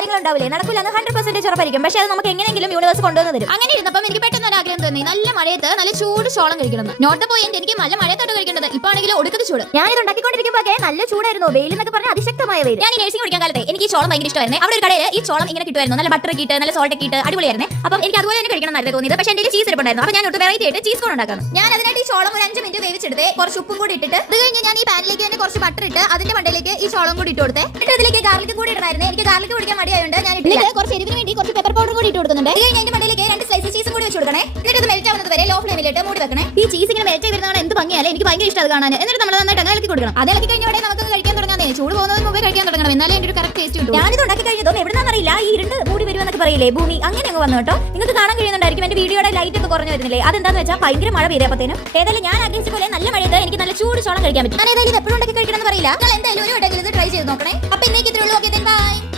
കാര്യങ്ങളും ഉണ്ടാവില്ലേ, നടക്കില്ല 100% ഉറപ്പായിരിക്കും. പക്ഷെ അത് നമുക്ക് എങ്ങനെയെങ്കിലും യൂണിവേഴ്സ് കൊണ്ടുവന്ന് തരും. അങ്ങനെ ഇരുന്നപ്പം എനിക്ക് പെട്ടെന്ന് ഒരു ആഗ്രഹം തോന്നി, നല്ല മഴയത്ത് നല്ല ചൂട് ചോളം കഴിക്കണം. നോട്ട് പോയിന്റ് എനിക്ക് നല്ല മഴയത്തോട്ട് കഴിക്കേണ്ടത്. ഇപ്പൊ ആണെങ്കിൽ ഒടുക്കത്തെ ചൂട്. ഞാനിത് ഉണ്ടാക്കിക്കൊണ്ടിരിക്കുമ്പോൾ നല്ല ചൂടായിരുന്നു, വെയിൽ എന്നൊക്കെ പറഞ്ഞാൽ അതിശക്തമായ വെയിൽ. ഞാൻ ഈ നഴ്സിംഗ് പഠിക്കാൻ കാലത്തെ എനിക്ക് ഈ ചോളം ഭയങ്കര ഇഷ്ടമായിരുന്നു. അവിടെ ഒരു കടയിൽ ഈ ചോളം ഇങ്ങനെ കിട്ടുമായിരുന്നു, നല്ല ബട്ടർ ഒക്കെ ഇട്ട് നല്ല സോൾട്ട് ഒക്കെ ഇട്ട് അടിപൊളിയായിരുന്നു. അപ്പം എനിക്ക് അതുപോലെ തന്നെ കഴിക്കണം എന്നായിരുന്നു തോന്നിയത്. പക്ഷേ എന്റെ ചീസ് ഇരിപ്പുണ്ടായിരുന്നു. അപ്പോൾ ഞാൻ ഒട്ട് വെറൈറ്റി ആയിട്ട് ചീസ് കോൺ ഉണ്ടാക്കണം. ഞാൻ അതിനായിട്ട് ഈ ചോളം ഒരു 5 മിനിറ്റ് വേവിച്ചെടുത്ത് കുറച്ച് ഉപ്പും കൂടി ഇട്ടിട്ട് അത് കഴിഞ്ഞ് ഞാൻ ഈ പാനിലേക്ക് തന്നെ കുറച്ച് ബട്ടർ ഇട്ട് അതിന്റെ മണ്ടയിലേക്ക് ഈ ചോളം കൂടി ഇട്ട് കൊടുത്തേ. എന്നിട്ട് ഇതിലേക്ക് ഗാർലിക് കൂടി ഇടണമായിരുന്നു. എനിക്ക് ഗാർലിക് കുടിക്കാൻ മടിയായതുകൊണ്ട് ഞാൻ ഇട്ടില്ല. കുറച്ച് എരിവിന് വേണ്ടി കുറച്ച് പെപ്പർ പൗഡർ കൂടി ഇട്ട് കൊടുക്കുന്നുണ്ട്. ഇത് കഴിഞ്ഞ് അതിന്റെ മണ്ടയിലേക്ക് 2 സ്ലൈസ് ചീസും കൂടി വെച്ച് കൊടുക്കണേ. എന്നിട്ട് ഇത് മെൽറ്റ് ആവുന്നത് വരെ ലോ ഫ്ലെയിമിലിട്ട് മൂടി വെക്കണേ. ഈ ചീസ് ഇങ്ങനെ മെൽറ്റ് വരുന്നതാണ് എന്ത് ഭംഗിയല്ലേ, എനിക്ക് ഭയങ്കര ഇഷ്ടം അത് കാണാൻ. എന്നിട്ട് നമ്മൾ നന്നായിട്ട് അങ്ങനെ ഇളക്കി കൊടുക്കണം. അത് ഇളക്കി കഴിഞ്ഞാൽ നമുക്ക് കഴിക്കാൻ തുടങ്ങാൻ ചൂട് പോകുന്നതിന് മുമ്പേ കഴിക്കാൻ തുടങ്ങണം, എന്നാലേ അതിന്റെ ഒരു കറക്റ്റ് ടേസ്റ്റ് കിട്ടും. ഞാനിത് ഉണ്ടാക്കി കഴിഞ്ഞതും എവിടെയാണെന്നറിയില്ല, ഈ ഇരുണ്ട് മൂടി വരുമെന്നൊക്കെ പറയില്ലേ ഭൂമി, അങ്ങനെ അങ്ങ് വന്നു കേട്ടോ. നിങ്ങൾക്ക് കാണാൻ കഴിയുന്നുണ്ടായിരിക്കും എന്റെ വീഡിയോയുടെ ലൈറ്റ് ഒക്കെ കുറഞ്ഞു വരുന്നില്ലേ, അതെന്താന്ന് വെച്ചാൽ ഭയങ്കര മഴ പെയ്തപ്പോഴത്തേനും. ഏതായാലും ഞാൻ ആഗ്രഹിച്ച പോലെ നല്ല മഴയത്ത് എനിക്ക് നല്ല ചൂട് ചോളം കഴിക്കാൻ പറ്റും. ഞാൻ ഏതായാലും എപ്പോഴും ഉണ്ടാക്കി കഴിക്കണം എന്ന് പറയില്ല. ഞാൻ എന്തായാലും ഒരു വട്ടമെങ്കിലും ഇത് ട്രൈ ചെയ്ത് നോക്കണേ. അപ്പൊ ഇന്നേക്ക് ഇത്രയുള്ളൂ. Okay, by.